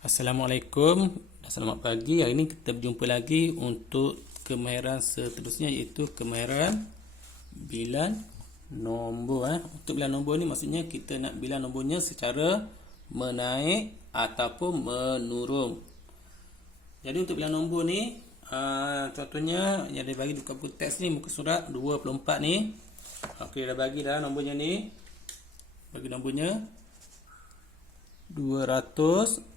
Assalamualaikum dan selamat pagi. Hari ini kita berjumpa lagi untuk kemahiran seterusnya, iaitu kemahiran bilan nombor. Untuk bilan nombor ni maksudnya kita nak bilan nombornya secara menaik ataupun menurun. Jadi untuk bilan nombor ni contohnya yang dia bagi di buku teks ni, muka surat 24 ni. Okey, dah bagi dah nombornya ni. Bagi nombornya 200,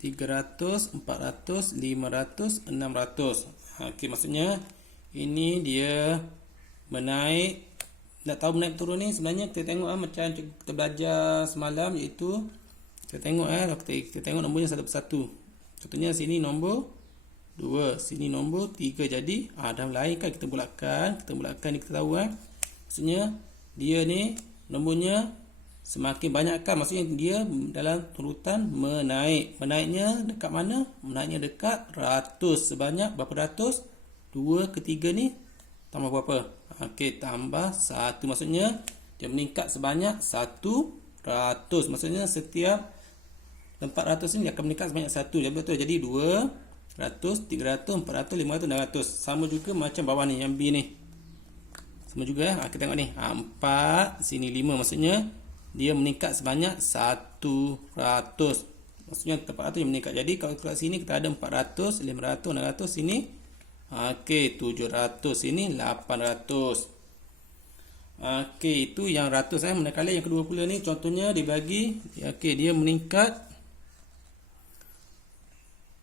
300, 400, 500, 600. Okey, maksudnya ini dia menaik. Nak tahu menaik turun ni sebenarnya kita tengok macam kita belajar semalam, iaitu kita tengok kita tengok nombornya satu persatu. Contohnya sini nombor 2, sini nombor 3. Jadi dah lain kan, kita bulatkan ni kita tahu maksudnya dia ni nombornya semakin banyak kan, maksudnya dia dalam urutan menaik. Menaiknya dekat mana? Menaiknya dekat ratus. Sebanyak berapa ratus? 2 ke 3 ni tambah berapa? Okey, tambah 1. Maksudnya dia meningkat sebanyak 100. Maksudnya setiap 400 ni dia akan meningkat sebanyak 1. Jadi betul. Jadi 200, 300, 400, 500, 600. Sama juga macam bawah ni, yang B ni. Sama juga kita tengok ni. 4, sini 5. Maksudnya dia meningkat sebanyak 100. Maksudnya 400 yang meningkat. Jadi kalau kat sini kita ada 400, 500, 600. Sini okey, 700. Sini 800. Okey, itu yang ratus Manakala yang kedua pula ni contohnya dibagi, okey, dia meningkat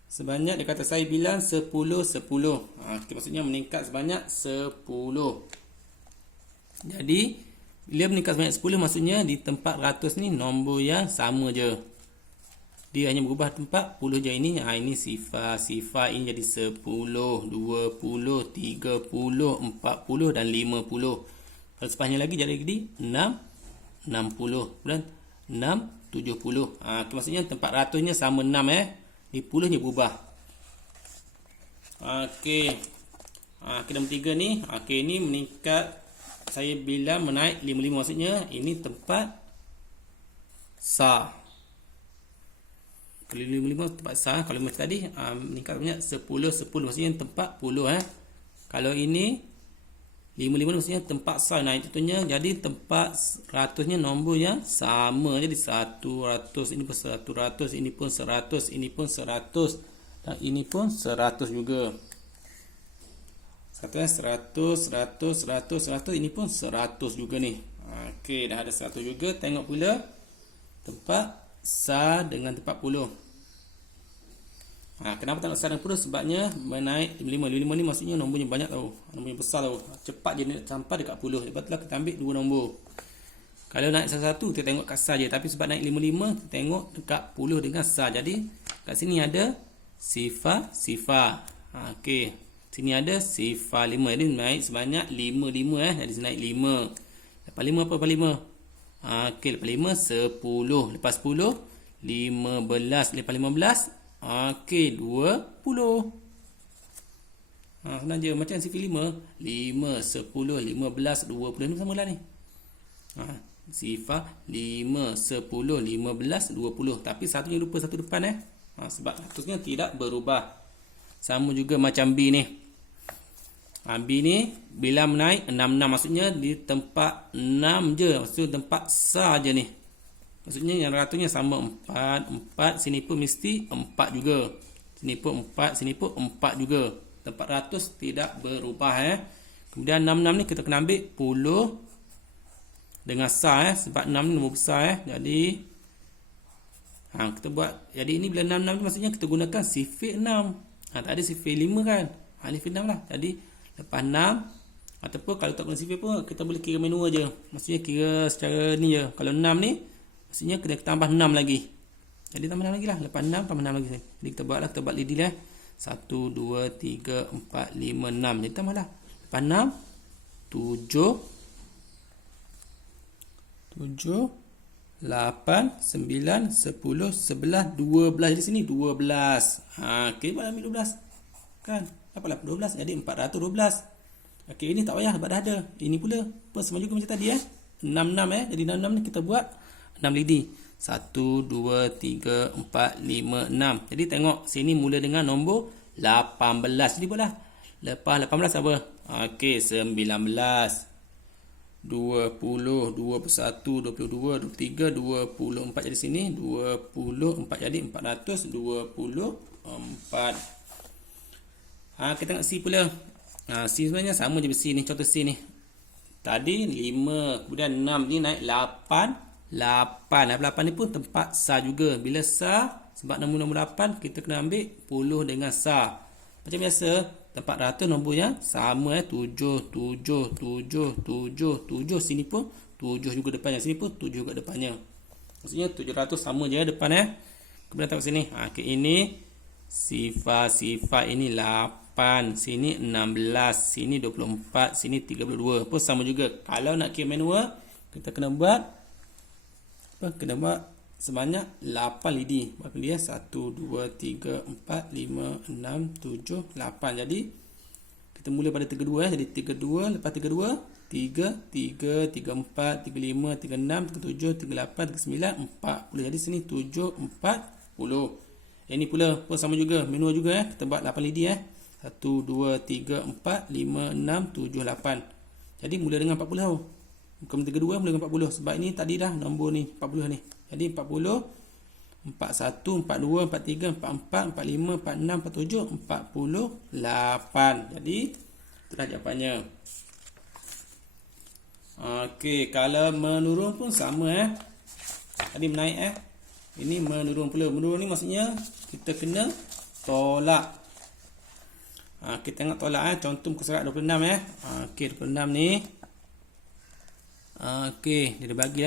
sebanyak, dia kata saya bilang 10, 10. Okey, maksudnya meningkat sebanyak 10. Jadi bila meningkat sebanyak 10, maksudnya di tempat ratus ni nombor yang sama je. Dia hanya berubah tempat 10 je. Ini sifar ini jadi 10, 20, 30, 40 dan 50. Kalau sepanjang lagi jadi 6, 60 dan 6, 70. Maksudnya tempat ratusnya sama 6 di 10 nya berubah. Okey. Nombor 3 ni, okey, ini meningkat, saya bilang menaik 55. Maksudnya ini tempat sa. Kalau 55 tempat sa, kalau macam tadi meningkat banyak 10, 10. Maksudnya tempat 10 Kalau ini 55 maksudnya tempat sa naik. Contohnya jadi tempat ratusnya nombor yang sama. Jadi 100, ini pun 100, ini pun 100, ini pun 100 dan ini pun 100 juga. 100, 100, ini pun 100 juga ni. Okey, dah ada 100 juga. Tengok pula tempat sa dengan tempat 10. Kenapa tak nak sa dengan 10? Sebabnya menaik 55. 55 ni maksudnya nombornya banyak tau. Nombornya besar tau. Cepat je nak sampai dekat 10. Lepas tu lah kita ambil dua nombor. Kalau naik satu-satu kita tengok kat sa je. Tapi sebab naik 55 kita tengok dekat 10 dengan sa. Jadi kat sini ada sifar. Okey. Sini ada sifar 5. Jadi naik sebanyak 5. Jadi naik 5. Lepas 5 apa? Lepas 5. Okey, lepas 5 10. Lepas 10 15. Lepas 15 okey 20. Senang je macam sifar 5. 5, 10, 15, 20 ni samalah ni. Sifar 5, 10, 15, 20. Tapi satunya lupa satu depan sebab ratusnya tidak berubah. Sama juga macam B ni. B ni bila menaik 66, maksudnya di tempat 6 je. Maksudnya tempat sa je ni. Maksudnya yang ratusnya sama 4. Sini pun mesti 4 juga. Sini pun 4, sini pun 4 juga. Tempat ratus tidak berubah Kemudian 66 ni kita kena ambil 10 dengan sa sebab 6 ni nombor besar Jadi kita buat, jadi ini bila 66 ni maksudnya kita gunakan sifar 6. Tak ada sifar 5 kan. Sifar 6 lah. Jadi lepas 6 ataupun kalau tak guna sifar pun kita boleh kira manual je. Maksudnya kira secara ni je. Kalau 6 ni maksudnya kena tambah 6 lagi. Jadi tambah 6 lagi lah. Lepas 6 tambah 6 lagi. Jadi kita buat lidil 1, 2, 3, 4, 5, 6. Jadi tambah lah. Lepas 6 7, 8, 9, 10, 11, 12. Jadi sini 12. Okey, buat ambil 12. Kan? Dapatlah 12. Jadi 412. Okey, ini tak payah sebab dah ada. Ini pula pun sama juga macam tadi 66 Jadi 66 ni kita buat 6 lidi. 1, 2, 3, 4, 5, 6. Jadi tengok sini mula dengan nombor 18. Jadi buatlah. Lepas 18 apa? Okey, 19. 20, 21, 22, 23, 24 jadi sini. 24 jadi 424. Kita tengok C pula. C sebenarnya sama je C ni. Contoh C ni. Tadi 5, kemudian 6 ni naik 8. 8 ni pun tempat sah juga. Bila sah, sebab nombor 8 kita kena ambil puluh dengan sah. Macam biasa, tempat ratus nombornya sama 7, 7, 7, 7, 7. Sini pun 7 juga depannya. Sini pun 7 juga depannya. Maksudnya 700 sama je depan Kemudian tengok sini. Ini sifar ini 8. Sini 16. Sini 24. Sini 32. Pun sama juga. Kalau nak kira manual, kita kena buat kena buat sebanyak 8 lidi. Berapa dia? 1, 2, 3, 4, 5, 6, 7, 8. Jadi kita mula pada 32 Jadi 32, lepas 32 3, 3, 34, 35, 36, 37, 38, 39, 40. Jadi sini 7, 40. Ini pula pun sama juga, manual juga kita buat 8 lidi 1, 2, 3, 4, 5, 6, 7, 8. Jadi mula dengan 40 tau. Bukan 32, mula dengan 40. Sebab ini tadi dah nombor ni 40 ni. Jadi 40, 41, 42, 43, 44, 45, 46, 47, 48. Jadi itulah jawapannya. Okey, kalau menurun pun sama Tadi menaik Ini menurun pula. Menurun ni maksudnya kita kena tolak. Kita tengok tolak contoh muka surat 26 Okey, 26 ni. Okey, dia dah bagi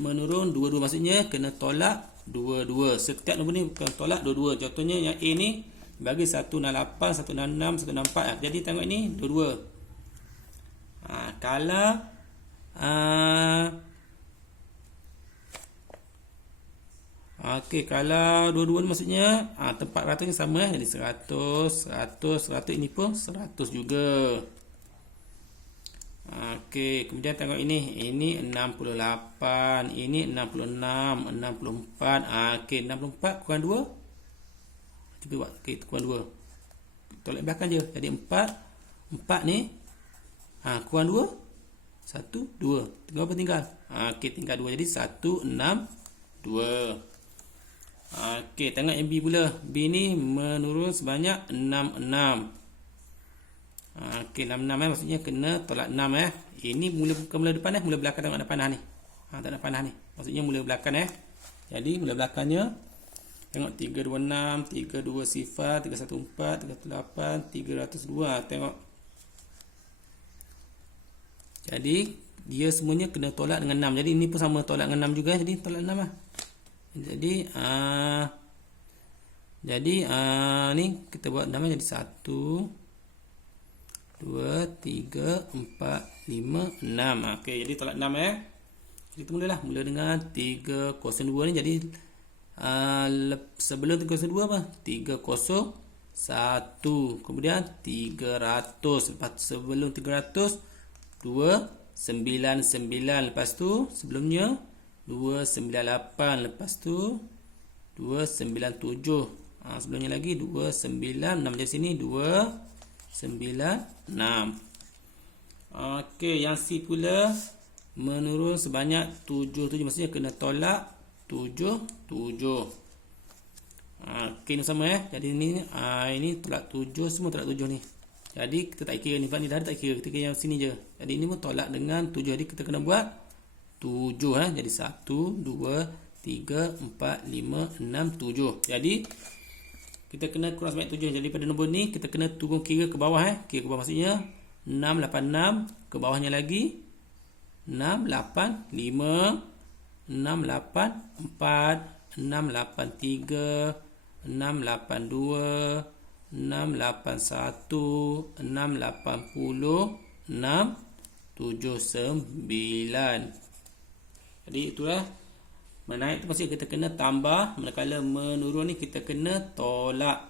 menurun 22 maksudnya kena tolak 22. Setiap nombor ni bukan tolak 22. Contohnya yang A ni bagi 168, 166, 164. Jadi tengok ini 22. Kalau okey, kalau 22 ni maksudnya tempat ratusnya sama jadi 100, 100, 100. Ini pun 100 juga. Okey, kemudian tengok ini 68, ini 66, 64. Okey, 64 kurang 2. Cuba buat. Okey, kurang 2. Tolak belakang je. Jadi 4 ni kurang 2 1, 2. Tinggal apa tinggal? Okey, tinggal 2. Jadi 162. Okey, tengok yang B pula. B ni menurun sebanyak 66. Okey, 66 maksudnya kena tolak 6 Ini bukan mula depan mula belakang. Tengok ada panah ni. Tak ada panah ni. Maksudnya mula belakang Jadi mula belakangnya tengok 326, 32 sifar, 314, 318, 302. Tengok. Jadi dia semuanya kena tolak dengan 6. Jadi ini pun sama tolak dengan 6 juga. Jadi tolak 6 Jadi ni kita buat nama jadi 1 2, 3, 4, 5, 6. Okey, jadi tolak 6 Jadi kita mulalah. Mula dengan 302 ni. Jadi sebelum 302 apa? 301. Kemudian 300. Lepas sebelum 300 299. Lepas tu sebelumnya 298. Lepas tu 297. Sebelumnya lagi 296. Dari sini 296. Okey, yang C pula menurun sebanyak 77. Maksudnya kena tolak 77. Okey, ni sama Jadi ni tolak 7. Semua tolak 7 ni. Jadi kita tak kira ni. Sebab ni dah tak kira. Kita kira yang sini je. Jadi ini pun tolak dengan 7. Jadi kita kena buat 7 Jadi 1, 2, 3, 4, 5, 6, 7. Jadi kita kena kurang sebanyak 7. Jadi pada nombor ni kita kena turun kira ke bawah Kira ke bawah maksudnya 686. Ke bawahnya lagi 685, 684, 683, 682, 681, 680, 679. Jadi itulah menaik tu maksudnya kita kena tambah. Manakala menurun ni kita kena tolak.